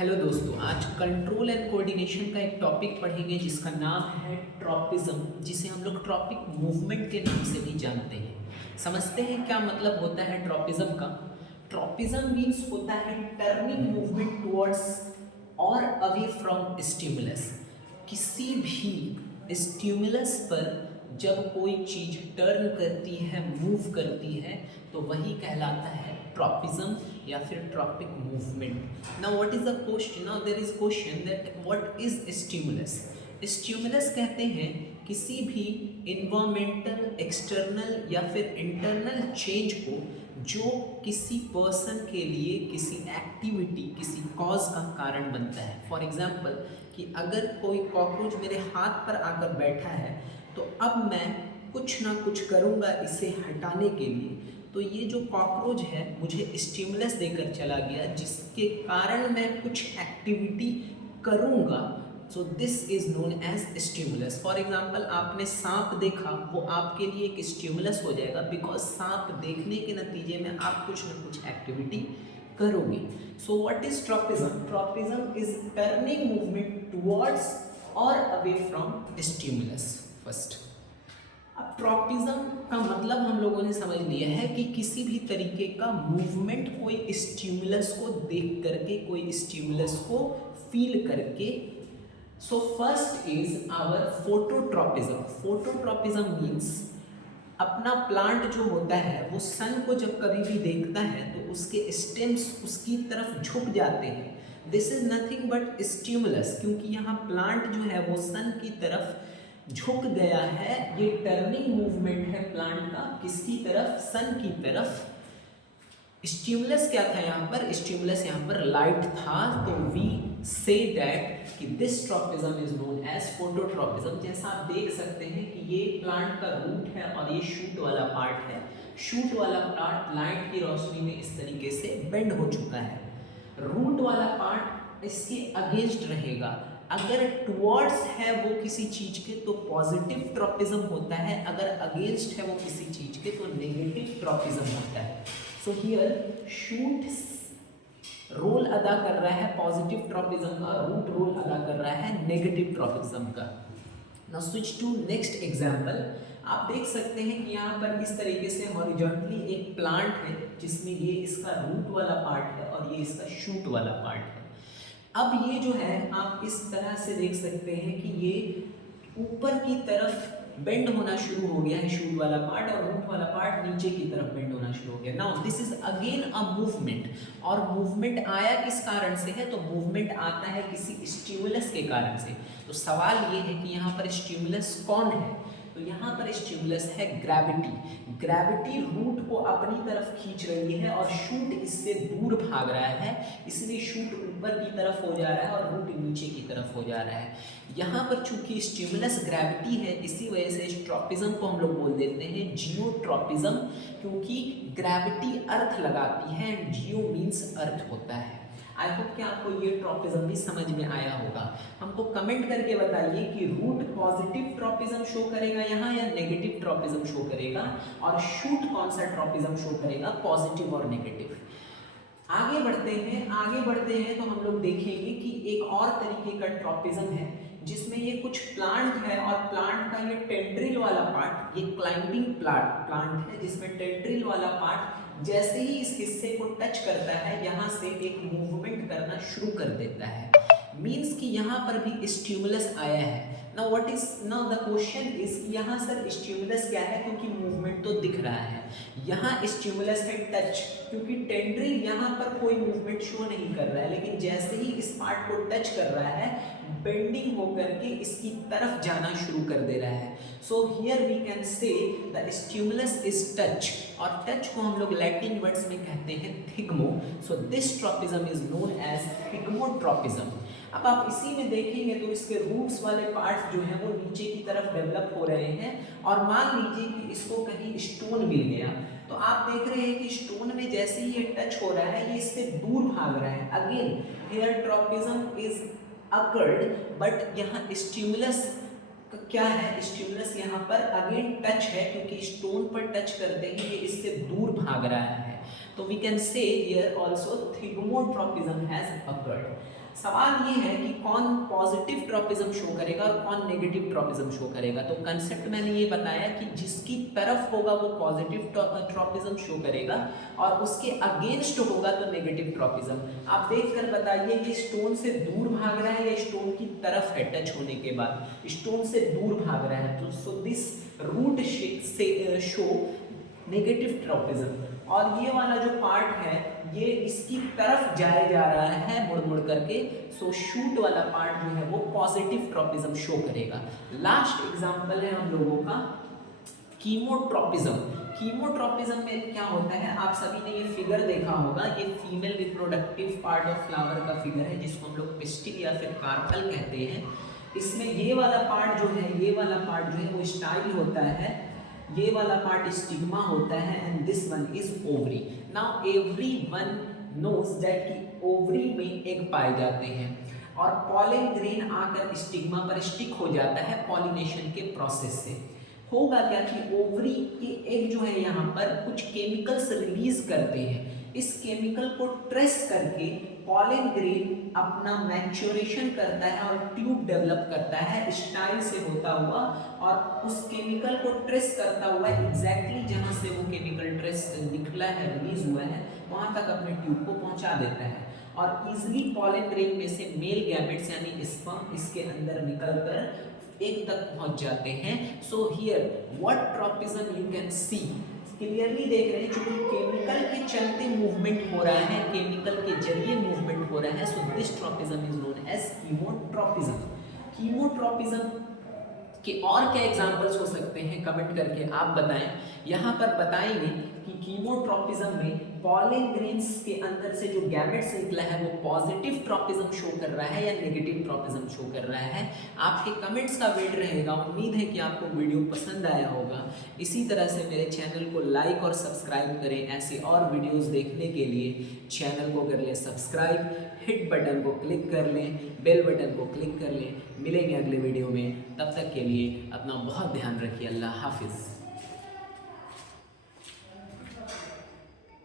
Hello दोस्तों, आज control and coordination का एक टॉपिक पढ़ेंगे जिसका नाम है ट्रॉपिज्म, जिसे हम लोग ट्रॉपिक मूवमेंट के नाम से भी जानते हैं। समझते हैं क्या मतलब होता है ट्रॉपिज्म का। ट्रॉपिज्म मीन्स होता है टर्निंग मूवमेंट टुवर्ड्स और अवे फ्रॉम स्टिमुलस। किसी भी स्टिमुलस पर जब कोई चीज़ टर्न करती है, मूव करती है, तो वही कहलाता है ट्रॉपिज्म या फिर tropic movement. Now what is the question, now there is question that what is stimulus. Stimulus कहते हैं किसी भी इन्वायरमेंटल, एक्सटर्नल या फिर इंटरनल चेंज को जो किसी पर्सन के लिए किसी एक्टिविटी, किसी कॉज का कारण बनता है। फॉर एग्जाम्पल कि अगर कोई कॉकरोच मेरे हाथ पर आकर बैठा है तो अब मैं कुछ ना कुछ करूँगा इसे हटाने के लिए। तो ये जो कॉकरोच है मुझे स्टिमुलस देकर चला गया, जिसके कारण मैं कुछ एक्टिविटी करूँगा। So this is known as stimulus. For example आपने सांप देखा, वो आपके लिए एक स्टिमुलस हो जाएगा, बिकॉज सांप देखने के नतीजे में आप कुछ ना कुछ एक्टिविटी करोगे। So what is tropism? Tropism is turning movement towards और अवे फ्रॉम स्टिमुलस। फर्स्ट, अब ट्रॉपिज्म का मतलब हम लोगों ने समझ लिया है कि किसी भी तरीके का मूवमेंट कोई स्टिमुलस को देख करके, कोई स्टिमुलस को फील करके। So first is our phototropism. Phototropism means अपना प्लांट जो होता है वो सन को जब कभी भी देखता है तो उसके स्टेम्स उसकी तरफ झुक जाते हैं। This is nothing but stimulus, क्योंकि यहाँ प्लांट जो है वो सन की तरफ झुक गया है। ये टर्निंग मूवमेंट है प्लांट का, किसकी तरफ? सन की तरफ। स्टिमुलस क्या था यहाँ पर? स्टिमुलस यहाँ पर लाइट था। तो वी से दैट कि this tropism is known as phototropism. जैसा आप देख सकते हैं कि ये प्लांट का रूट है और ये शूट वाला पार्ट है। शूट वाला पार्ट लाइट की रोशनी में इस तरीके से बेंड हो चुका है। रूट वाला पार्ट इसके अगेंस्ट रहेगा। अगर टुवर्ड्स है वो किसी चीज के तो पॉजिटिव ट्रॉपिज्म होता है, अगर अगेंस्ट है वो किसी चीज के तो नेगेटिव ट्रॉपिज्म होता है। सो हियर शूट रोल अदा कर रहा है पॉजिटिव ट्रॉपिज्म का, रूट रोल अदा कर रहा है नेगेटिव ट्रॉपिज्म का। Now switch to next example. आप देख सकते हैं कि यहाँ पर इस तरीके से हॉरिजॉन्टली एक प्लांट है जिसमें ये इसका रूट वाला पार्ट है और ये इसका शूट वाला पार्ट है। अब ये जो है आप इस तरह से देख सकते हैं कि ये ऊपर की तरफ बेंड होना शुरू हो गया है, शूट वाला पार्ट, और रूट वाला पार्ट नीचे की तरफ बेंड होना शुरू हो गया। Now this is again a movement, और मूवमेंट आया किस कारण से है? तो मूवमेंट आता है किसी स्टिमुलस के कारण से। तो सवाल ये है कि यहाँ पर स्टिमुलस कौन है? तो यहाँ पर स्टिमुलस है ग्रेविटी। ग्रेविटी रूट को अपनी तरफ खींच रही है और शूट इससे दूर भाग रहा है, इसलिए शूट ऊपर की तरफ हो जा रहा है और रूट नीचे की तरफ हो जा रहा है। यहाँ पर चूंकि स्टिमुलस ग्रेविटी है, इसी वजह से इस ट्रॉपिज्म को हम लोग बोल देते हैं जियोट्रॉपिज्म, क्योंकि ग्रेविटी अर्थ लगाती है एंड जियो मीन्स अर्थ होता है। आई होप कि आपको ये ट्रॉपिज्म भी समझ में आया होगा। हमको कमेंट करके बताइए कि रूट पॉजिटिव ट्रॉपिज्म शो करेगा यहाँ या नेगेटिव ट्रॉपिज्म शो करेगा, और शूट कौन सा ट्रॉपिज्म शो करेगा, पॉजिटिव और नेगेटिव। आगे बढ़ते हैं तो हम लोग देखेंगे कि एक और तरीके का ट्रॉपिज्म है जिसमें ये कुछ प्लांट है, और प्लांट का ये टेंड्रिल वाला पार्ट, ये क्लाइंबिंग प्लांट है जिसमें टेंड्रिल वाला पार्ट जैसे ही इस हिस्से को टच करता है यहाँ से एक मूवमेंट करना शुरू कर देता है। मीन्स कि यहाँ पर भी स्टिमुलस आया है। Now what is, now the question is यहाँ सर स्टिमुलस क्या है, क्योंकि मूवमेंट तो दिख रहा है। यहाँ स्टिमुलस है टच, क्योंकि टेंड्रिल यहाँ पर कोई मूवमेंट शो नहीं कर रहा है, लेकिन जैसे ही इस पार्ट को टच कर रहा है बेंडिंग होकर के इसकी तरफ जाना शुरू कर दे रहा है। So here we can say the stimulus is touch, और टच को हम लोग लैटिन वर्ड्स में कहते हैं thigmo. So this tropism is known as thigmotropism. अब आप इसी में देखेंगे तो इसके रूट्स वाले पार्ट जो हैं वो नीचे की तरफ डेवलप हो रहे हैं, और मान लीजिए कि इसको कहीं स्टोन मिल गया, तो आप देख रहे हैं कि स्टोन में जैसे ही ये टच हो रहा है ये इससे दूर भाग रहा है। Again here tropism is occurred, but यहाँ स्टिमुलस क्या है? स्टिमुलस यहाँ पर अगेन टच है, क्योंकि स्टोन पर टच करते ही ये इससे दूर भाग रहा है। तो we can say here also thigmotropism has occurred. सवाल ये है कि कौन पॉजिटिव ट्रॉपिज्म शो करेगा और कौन नेगेटिव ट्रॉपिज्म शो करेगा। तो कंसेप्ट मैंने ये बताया कि जिसकी तरफ होगा वो पॉजिटिव ट्रॉपिज्म शो करेगा और उसके अगेंस्ट होगा तो नेगेटिव ट्रॉपिज्म। आप देख कर बताइए ये स्टोन से दूर भाग रहा है या स्टोन की तरफ है, टच होने के बाद स्टोन से दूर भाग रहा है, तो सो दिस रूट से शो नेगेटिव ट्रॉपिज्म। और ये वाला जो पार्ट है ये इसकी तरफ जाए जा रहा है मुड़ मुड़ करके, सो शूट वाला पार्ट जो है वो पॉजिटिव ट्रॉपिज्म शो करेगा। लास्ट एग्जांपल है हम लोगों का कीमोट्रॉपिज्म। कीमोट्रॉपिज्म में क्या होता है, आप सभी ने ये फिगर देखा होगा, ये female reproductive part of flower का फिगर है जिसको हम लोग पिस्टिल या फिर कार्पल कहते हैं। इसमें ये वाला पार्ट जो है, ये वाला पार्ट जो है वो स्टाइल होता है, ये वाला पार्ट स्टिग्मा होता है and this one is ovary. Now everyone knows that कि ओवरी में एग पाए जाते हैं और पॉलन ग्रेन आकर स्टिग्मा पर स्टिक हो जाता है पॉलिनेशन के प्रोसेस से। होगा क्या कि ओवरी के एग जो है यहाँ पर कुछ केमिकल्स रिलीज करते हैं, इस केमिकल को ट्रेस करके पॉलन ग्रेन अपना मैच्योरेशन करता है और ट्यूब डेवलप करता है स्टाइल से होता हुआ, और उस केमिकल को ट्रेस करता हुआ एग्जैक्टली जहाँ से वो केमिकल ट्रेस निकला है, रिलीज हुआ है, वहाँ तक अपने ट्यूब को पहुँचा देता है और इजिली पॉलन ग्रेन में से मेल गैमेट्स यानी स्पर्म इसके अंदर निकल कर एक तक पहुँच जाते हैं। So here what tropism you can see, clearly देख रहे हैं क्योंकि केमिकल के चलते मूवमेंट हो रहा है, केमिकल के जरिए मूवमेंट हो रहा है। So this tropism is known as chemotropism. Chemotropism के और क्या एग्जांपल्स हो सकते हैं कमेंट करके आप बताएं। यहाँ पर बताएंगे कि कीमोट्रॉपिज्म में पॉलन ग्रेन्स के अंदर से जो गैमेट्स निकला है वो पॉजिटिव ट्रॉपिज्म शो कर रहा है या नेगेटिव ट्रॉपिज्म शो कर रहा है। आपके कमेंट्स का वेट रहेगा। उम्मीद है कि आपको वीडियो पसंद आया होगा। इसी तरह से मेरे चैनल को लाइक और सब्सक्राइब करें। ऐसे और वीडियोस देखने के लिए चैनल को कर लें सब्सक्राइब, हिट बटन को क्लिक कर लें, बेल बटन को क्लिक कर लें। मिलेंगे अगले वीडियो में, तब तक के लिए अपना बहुत ध्यान रखिए। अल्लाह हाफिज़।